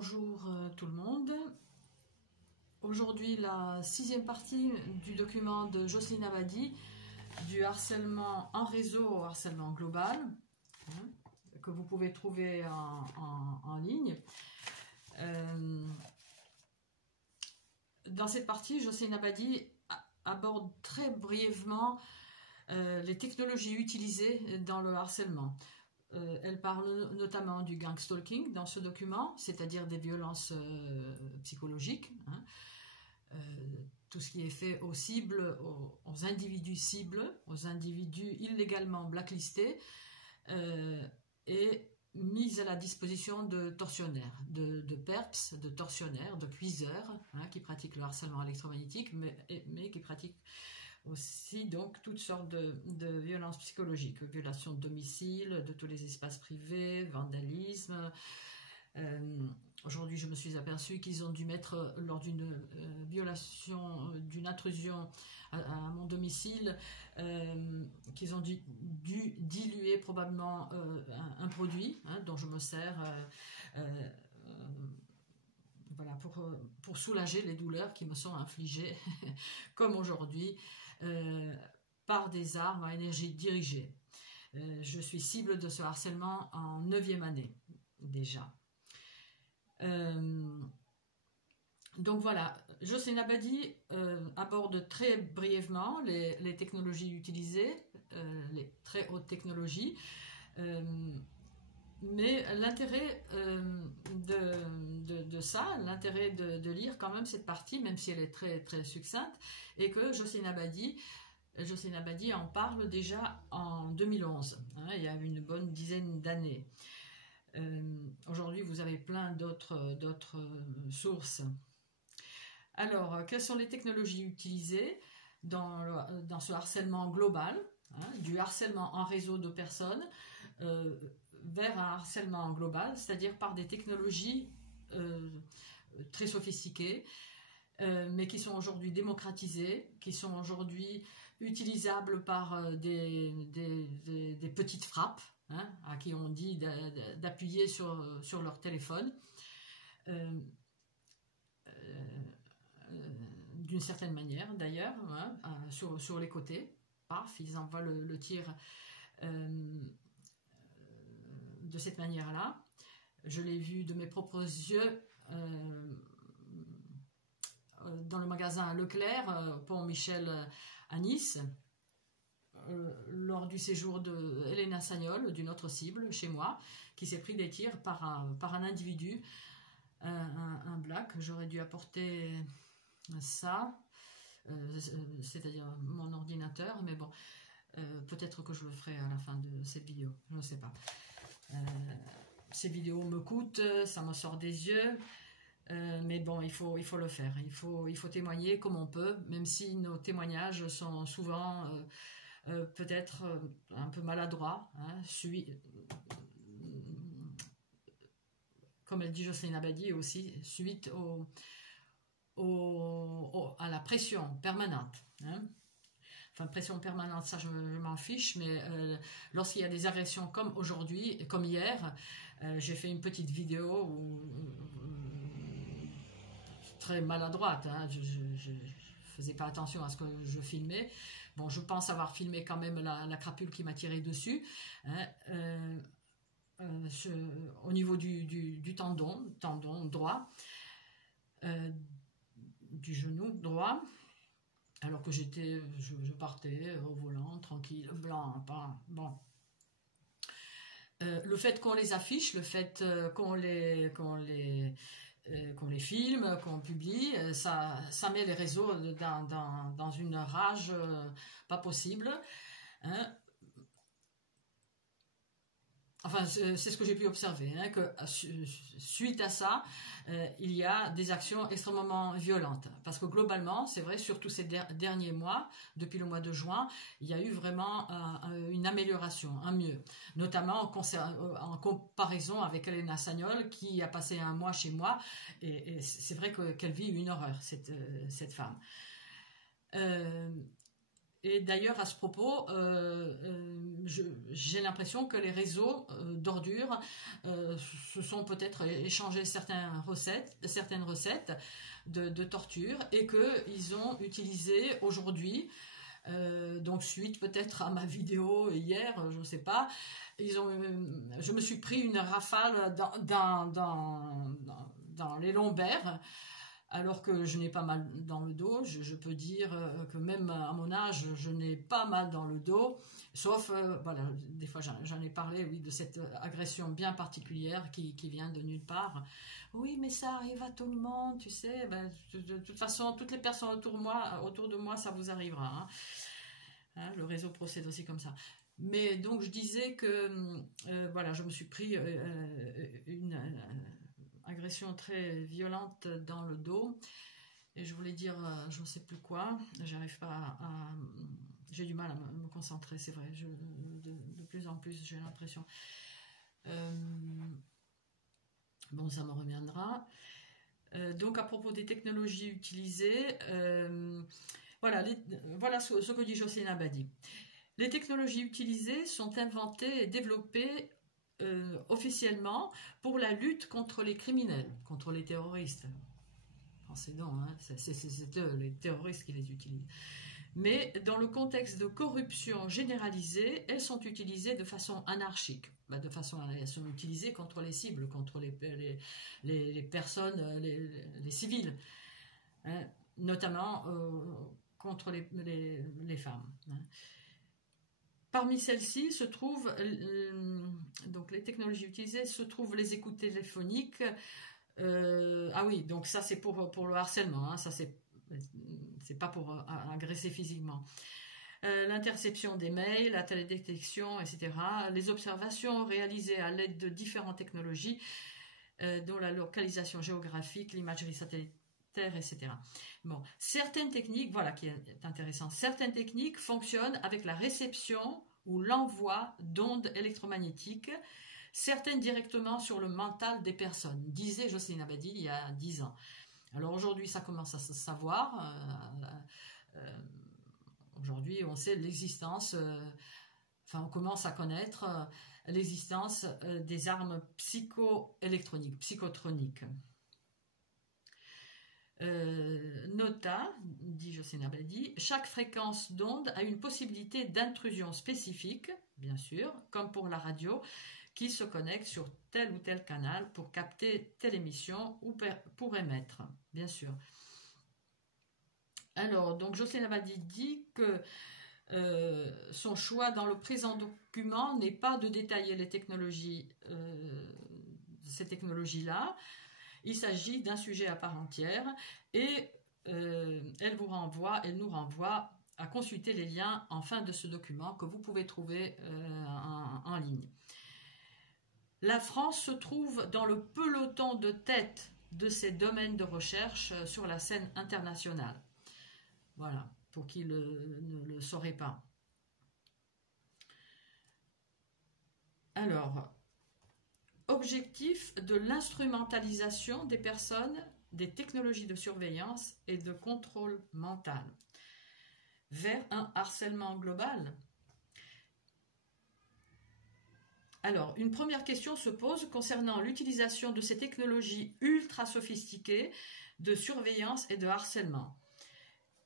Bonjour tout le monde. Aujourd'hui, la 6e partie du document de Jocelyne Abadi, du harcèlement en réseau au harcèlement global, que vous pouvez trouver en ligne. Dans cette partie, Jocelyne Abadi aborde très brièvement les technologies utilisées dans le harcèlement. Elle parle notamment du gang stalking dans ce document, c'est-à-dire des violences psychologiques, tout ce qui est fait aux cibles, aux individus cibles, aux individus illégalement blacklistés et mis à la disposition de tortionnaires, de perps, de tortionnaires, de cuiseurs qui pratiquent le harcèlement électromagnétique, mais qui pratiquent aussi donc toutes sortes de violences psychologiques, violation de domicile, de tous les espaces privés, vandalisme. Aujourd'hui, je me suis aperçue qu'ils ont dû mettre, lors d'une violation, d'une intrusion à mon domicile, qu'ils ont dû diluer probablement un produit dont je me sers voilà, pour soulager les douleurs qui me sont infligées, comme aujourd'hui, par des armes à énergie dirigée. Je suis cible de ce harcèlement en 9e année déjà. Donc voilà, Jocelyne Abadi aborde très brièvement les technologies utilisées, les très hautes technologies, mais l'intérêt de ça, l'intérêt de lire quand même cette partie, même si elle est très, très succincte, et que Jocelyne Abadi en parle déjà en 2011, il y a une bonne dizaine d'années. Aujourd'hui, vous avez plein d'autres sources. Alors, quelles sont les technologies utilisées dans ce harcèlement global, du harcèlement en réseau de personnes vers un harcèlement global, c'est-à-dire par des technologies très sophistiquées, mais qui sont aujourd'hui démocratisées, qui sont aujourd'hui utilisables par des petites frappes, à qui on dit d'appuyer sur leur téléphone, d'une certaine manière d'ailleurs, sur les côtés. Paf, ils envoient le tir de cette manière-là. Je l'ai vu de mes propres yeux dans le magasin Leclerc, Pont Michel à Nice, lors du séjour de Elena Sagnol, d'une autre cible chez moi, qui s'est pris des tirs par un individu, un black. J'aurais dû apporter ça, c'est-à-dire mon ordinateur, mais bon, peut-être que je le ferai à la fin de cette vidéo, je ne sais pas. Ces vidéos me coûtent, ça me sort des yeux, mais bon, il faut le faire, il faut témoigner comme on peut, même si nos témoignages sont souvent peut-être un peu maladroits, comme elle dit Jocelyne Abadi aussi, suite à la pression permanente. Enfin, pression permanente, ça je m'en fiche, mais lorsqu'il y a des agressions comme aujourd'hui, comme hier, j'ai fait une petite vidéo très maladroite, je faisais pas attention à ce que je filmais. Bon, je pense avoir filmé quand même la crapule qui m'a tiré dessus, au niveau du tendon droit, du genou droit, alors que je partais au volant, tranquille, blanc, pas bon. Le fait qu'on les affiche, le fait qu'on les filme, qu'on publie, ça met les réseaux dans une rage pas possible. Enfin, c'est ce que j'ai pu observer, que suite à ça, il y a des actions extrêmement violentes. Parce que globalement, c'est vrai, surtout ces derniers mois, depuis le mois de juin, il y a eu vraiment une amélioration, un mieux. Notamment en comparaison avec Elena Sagnol, qui a passé un mois chez moi, et c'est vrai qu'elle vit une horreur, cette femme. Et d'ailleurs, à ce propos, j'ai l'impression que les réseaux d'ordures se sont peut-être échangés certaines recettes de torture et qu'ils ont utilisé aujourd'hui, donc suite peut-être à ma vidéo hier, je ne sais pas, je me suis pris une rafale dans les lombaires, alors que je n'ai pas mal dans le dos. Je peux dire que même à mon âge, je n'ai pas mal dans le dos, sauf, voilà, des fois j'en ai parlé, oui, de cette agression bien particulière qui vient de nulle part. Oui, mais ça arrive à tout le monde, tu sais, ben, de toute façon, toutes les personnes autour de moi, ça vous arrivera. Hein, le réseau procède aussi comme ça. Mais donc je disais que, voilà, je me suis pris une agression très violente dans le dos et je voulais dire je ne sais plus quoi, j'arrive pas à j'ai du mal à me concentrer, c'est vrai, de plus en plus j'ai l'impression, bon, ça me reviendra. Donc à propos des technologies utilisées, voilà ce que dit Jocelyne Abadi. Les technologies utilisées sont inventées et développées officiellement pour la lutte contre les criminels, contre les terroristes. Pensez donc, hein, c'est eux, les terroristes, qui les utilisent. Mais dans le contexte de corruption généralisée, elles sont utilisées de façon anarchique. Elles sont utilisées contre les cibles, contre les personnes, les civils, hein, notamment contre les femmes. Hein. Parmi celles-ci se trouvent, donc les technologies utilisées, se trouvent les écoutes téléphoniques. Ah oui, donc ça c'est pour le harcèlement, hein, ça c'est pas pour agresser physiquement. L'interception des mails, la télédétection, etc. Les observations réalisées à l'aide de différentes technologies, dont la localisation géographique, l'imagerie satellitaire, etc. Bon, certaines techniques, voilà qui est intéressant, certaines techniques fonctionnent avec la réception ou l'envoi d'ondes électromagnétiques, certaines directement sur le mental des personnes, disait Jocelyne Abadi il y a 10 ans. Alors aujourd'hui, ça commence à se savoir. Aujourd'hui, on sait l'existence, enfin on commence à connaître l'existence des armes psychoélectroniques, psychotroniques. Nota, dit Jocelyne Abadi, chaque fréquence d'onde a une possibilité d'intrusion spécifique, bien sûr, comme pour la radio, qui se connecte sur tel ou tel canal pour capter telle émission ou pour émettre, bien sûr. Alors, donc Jocelyne Abadi dit que son choix dans le présent document n'est pas de détailler les technologies, ces technologies-là. Il s'agit d'un sujet à part entière et elle nous renvoie à consulter les liens en fin de ce document que vous pouvez trouver en ligne. La France se trouve dans le peloton de tête de ces domaines de recherche sur la scène internationale. Voilà, pour qui ne le saurait pas. Alors, objectif de l'instrumentalisation des personnes, des technologies de surveillance et de contrôle mental vers un harcèlement global. Alors, une première question se pose concernant l'utilisation de ces technologies ultra sophistiquées de surveillance et de harcèlement.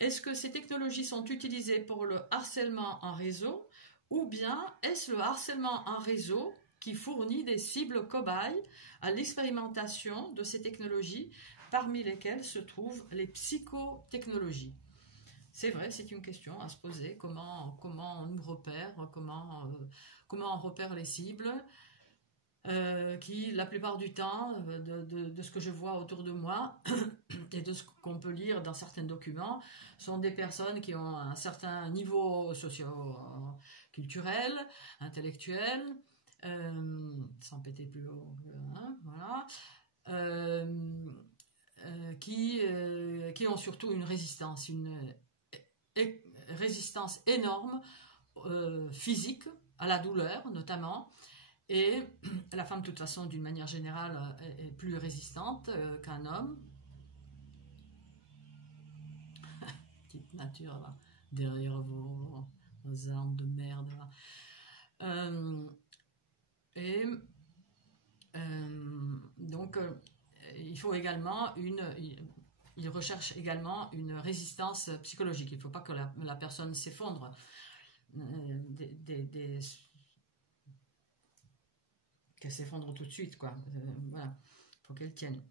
Est-ce que ces technologies sont utilisées pour le harcèlement en réseau ou bien est-ce le harcèlement en réseau qui fournit des cibles cobayes à l'expérimentation de ces technologies, parmi lesquelles se trouvent les psychotechnologies? C'est vrai, c'est une question à se poser. Comment on nous repère, comment on repère les cibles qui, la plupart du temps, de ce que je vois autour de moi et de ce qu'on peut lire dans certains documents, sont des personnes qui ont un certain niveau socio-culturel, intellectuel, sans péter plus haut, hein, voilà, qui ont surtout une résistance énorme, physique, à la douleur notamment, et la femme de toute façon d'une manière générale est plus résistante qu'un homme. Petite nature derrière vos armes de merde. Donc, il faut également il recherche également une résistance psychologique. Il ne faut pas que la personne s'effondre. Qu'elle s'effondre tout de suite, quoi. Voilà, il faut qu'elle tienne.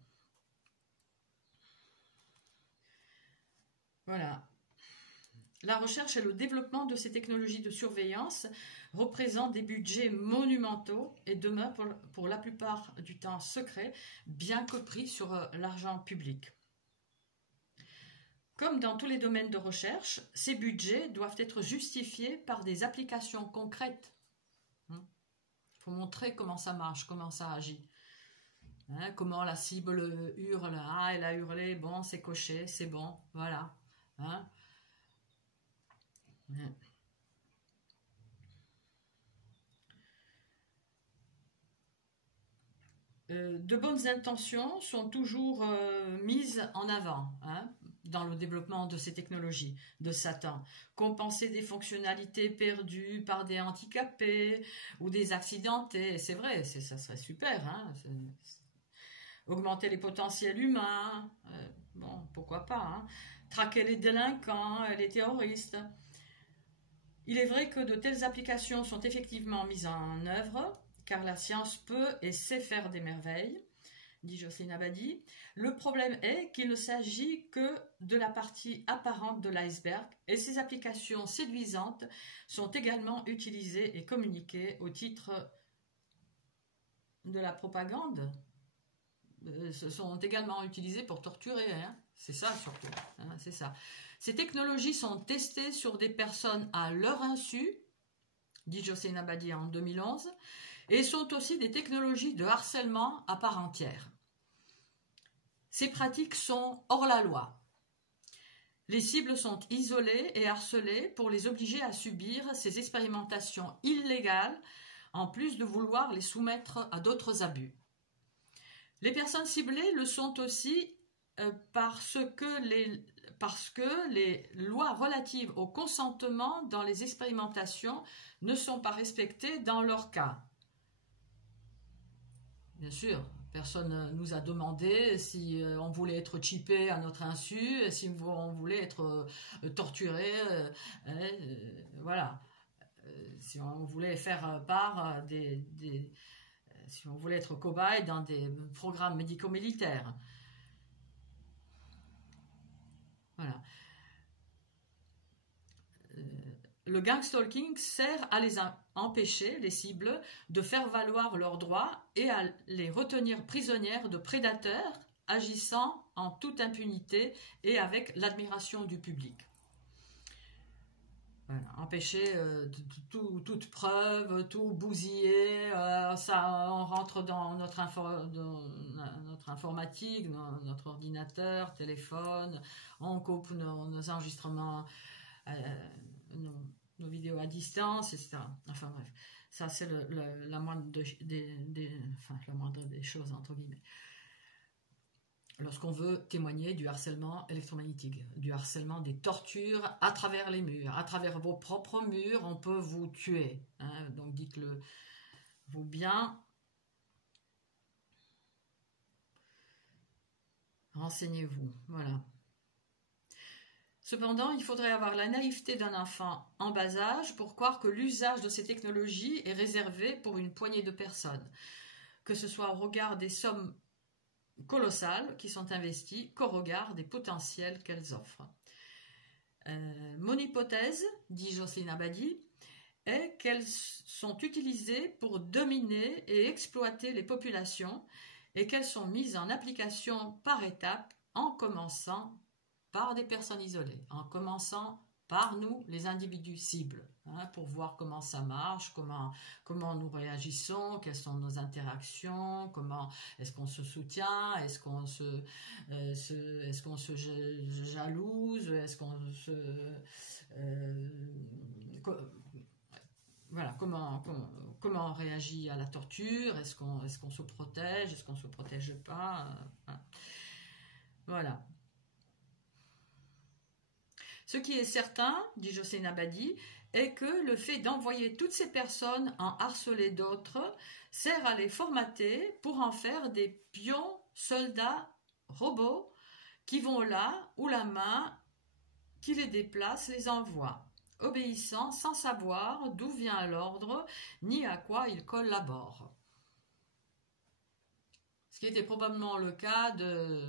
Voilà. La recherche et le développement de ces technologies de surveillance représentent des budgets monumentaux et demeurent pour la plupart du temps secrets, bien que pris sur l'argent public. Comme dans tous les domaines de recherche, ces budgets doivent être justifiés par des applications concrètes. Il faut montrer comment ça marche, comment ça agit. Comment la cible hurle. Ah, elle a hurlé, bon, c'est coché, c'est bon, voilà. De bonnes intentions sont toujours mises en avant dans le développement de ces technologies de Satan. Compenser des fonctionnalités perdues par des handicapés ou des accidentés, c'est vrai, ça serait super. Augmenter les potentiels humains, bon, pourquoi pas. Traquer les délinquants, les terroristes. Il est vrai que de telles applications sont effectivement mises en œuvre, car la science peut et sait faire des merveilles, dit Jocelyne Abadi. Le problème est qu'il ne s'agit que de la partie apparente de l'iceberg, et ces applications séduisantes sont également utilisées et communiquées au titre de la propagande. Sont également utilisées pour torturer, c'est ça surtout, c'est ça. Ces technologies sont testées sur des personnes à leur insu, dit Jocelyne Abadi en 2011, et sont aussi des technologies de harcèlement à part entière. Ces pratiques sont hors la loi. Les cibles sont isolées et harcelées pour les obliger à subir ces expérimentations illégales, en plus de vouloir les soumettre à d'autres abus. Les personnes ciblées le sont aussi parce que les lois relatives au consentement dans les expérimentations ne sont pas respectées dans leur cas. Bien sûr, personne ne nous a demandé si on voulait être chippé à notre insu, si on voulait être torturé, voilà. Si on voulait faire part si on voulait être cobaye dans des programmes médico-militaires. Voilà. Le gangstalking sert à les empêcher, les cibles, de faire valoir leurs droits et à les retenir prisonnières de prédateurs agissant en toute impunité et avec l'admiration du public. Voilà, empêcher toute preuve, tout bousiller, ça, on rentre dans notre informatique, notre ordinateur, téléphone, on coupe nos enregistrements, nos vidéos à distance, etc. Enfin bref, ça c'est la moindre la moindre des choses, entre guillemets. Lorsqu'on veut témoigner du harcèlement électromagnétique, du harcèlement des tortures à travers les murs, à travers vos propres murs, on peut vous tuer. Donc dites-le vous bien. Renseignez-vous, voilà. Cependant, il faudrait avoir la naïveté d'un enfant en bas âge pour croire que l'usage de ces technologies est réservé pour une poignée de personnes, que ce soit au regard des sommes colossales qui sont investies qu'au regard des potentiels qu'elles offrent. Mon hypothèse, dit Jocelyne Abadi, est qu'elles sont utilisées pour dominer et exploiter les populations et qu'elles sont mises en application par étapes en commençant par des personnes isolées, en commençant par nous, les individus cibles, pour voir comment ça marche, comment nous réagissons, quelles sont nos interactions, comment est-ce qu'on se soutient, est-ce qu'on se jalouse, est-ce qu'on se voilà, comment on réagit à la torture, est-ce qu'on se protège, est-ce qu'on se protège pas, voilà. Ce qui est certain, dit Jocelyne Abadi, est que le fait d'envoyer toutes ces personnes en harceler d'autres sert à les formater pour en faire des pions, soldats, robots, qui vont là où la main qui les déplace les envoie, obéissant sans savoir d'où vient l'ordre ni à quoi ils collaborent. Ce qui était probablement le cas de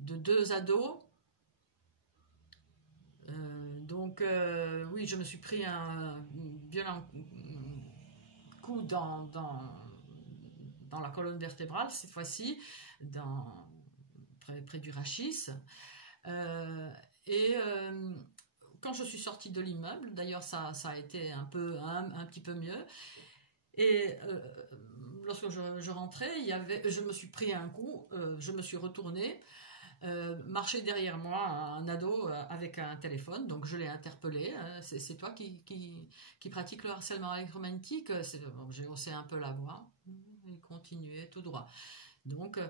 2 ados. Oui, je me suis pris un violent coup dans la colonne vertébrale, cette fois-ci, près du rachis. Quand je suis sortie de l'immeuble, d'ailleurs ça a été un petit peu mieux, et lorsque je rentrais, je me suis pris un coup, je me suis retournée, marchait derrière moi un ado avec un téléphone, donc je l'ai interpellé. C'est toi qui pratique le harcèlement électromagnétique? J'ai haussé un peu la voix, il continuait tout droit. Donc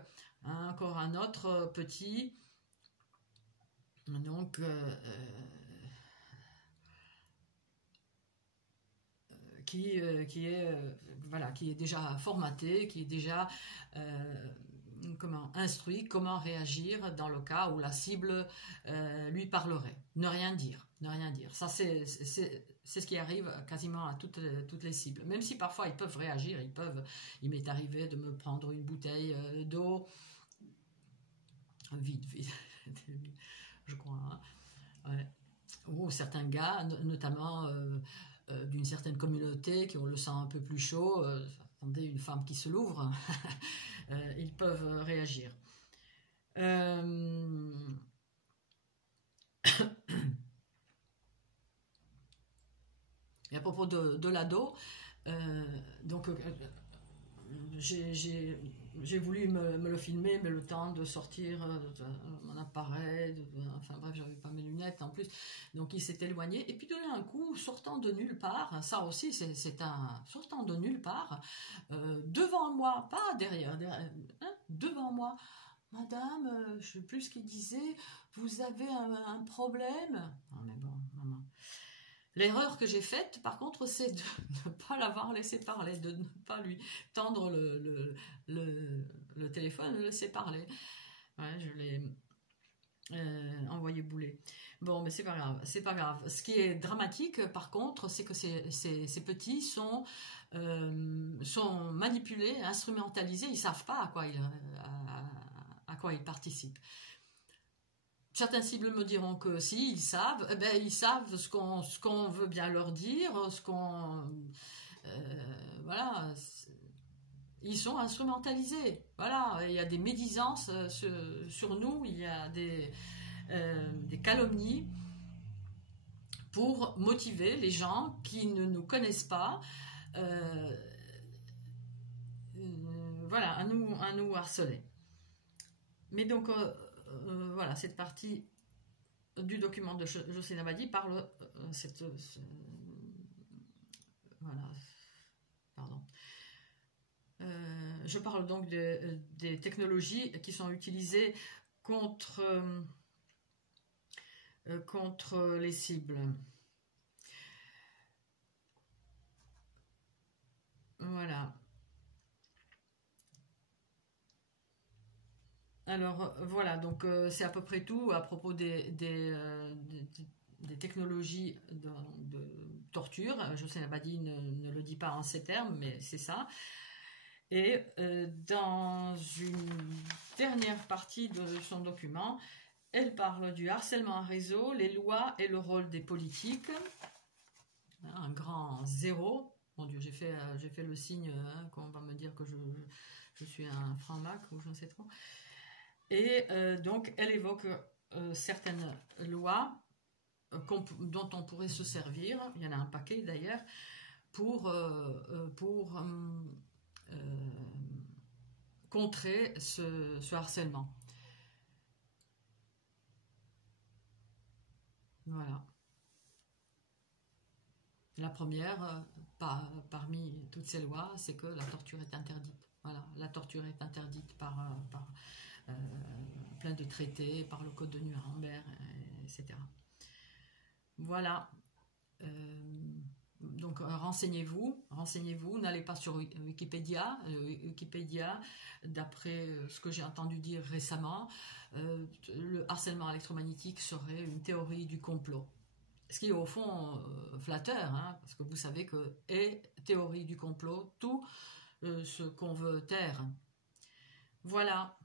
encore un autre petit, donc qui est déjà formaté, qui est déjà instruit comment réagir dans le cas où la cible lui parlerait. Ne rien dire. Ça, c'est ce qui arrive quasiment à toutes les cibles. Même si parfois ils peuvent réagir, il m'est arrivé de me prendre une bouteille d'eau vide, je crois. Hein. Ouais. Ou certains gars, notamment d'une certaine communauté, qui ont le sang un peu plus chaud, attendez, une femme qui se l'ouvre, ils peuvent réagir. Et à propos de l'ado, j'ai voulu me le filmer, mais le temps de sortir mon appareil, enfin bref, j'avais pas mes lunettes en plus, donc il s'est éloigné, et puis d'un coup, sortant de nulle part, ça aussi c'est sortant de nulle part, devant moi, pas derrière, hein, devant moi, madame, je sais plus ce qu'il disait, vous avez un problème? Non mais bon, maman. L'erreur que j'ai faite, par contre, c'est de ne pas l'avoir laissé parler, de ne pas lui tendre le téléphone, le laisser parler. Ouais, je l'ai envoyé bouler. Bon, mais c'est pas grave. Ce qui est dramatique, par contre, c'est que ces petits sont manipulés, instrumentalisés. Ils savent pas à quoi ils participent. Certaines cibles me diront que si, ils savent, ils savent ce qu'on veut bien leur dire, voilà, ils sont instrumentalisés. Voilà, il y a des médisances sur nous, il y a des calomnies pour motiver les gens qui ne nous connaissent pas, voilà, à nous harceler. Mais donc voilà, cette partie du document de Jocelyne Abadi parle voilà, pardon. Je parle donc des technologies qui sont utilisées contre les cibles. Voilà. Alors voilà, donc c'est à peu près tout à propos des technologies de torture. Jocelyne Abadi ne le dit pas en ces termes, mais c'est ça. Et dans une dernière partie de son document, elle parle du harcèlement en réseau, les lois et le rôle des politiques. Un grand 0. Mon Dieu, j'ai fait le signe qu'on va me dire que je suis un franc-mac ou je ne sais trop. Et donc, elle évoque certaines lois dont on pourrait se servir, il y en a un paquet d'ailleurs, pour contrer ce harcèlement. Voilà. La première, parmi toutes ces lois, c'est que la torture est interdite. Voilà, la torture est interdite plein de traités par le Code de Nuremberg, etc. Voilà. Donc renseignez-vous, n'allez pas sur Wikipédia. Wikipédia, d'après ce que j'ai entendu dire récemment, le harcèlement électromagnétique serait une théorie du complot. Ce qui est au fond flatteur, hein, parce que vous savez que est théorie du complot tout ce qu'on veut taire. Voilà.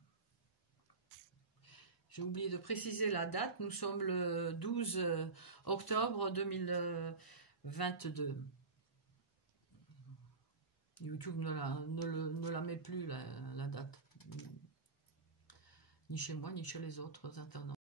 J'ai oublié de préciser la date, nous sommes le 12 octobre 2022. YouTube ne la met plus, la date. Ni chez moi, ni chez les autres internautes.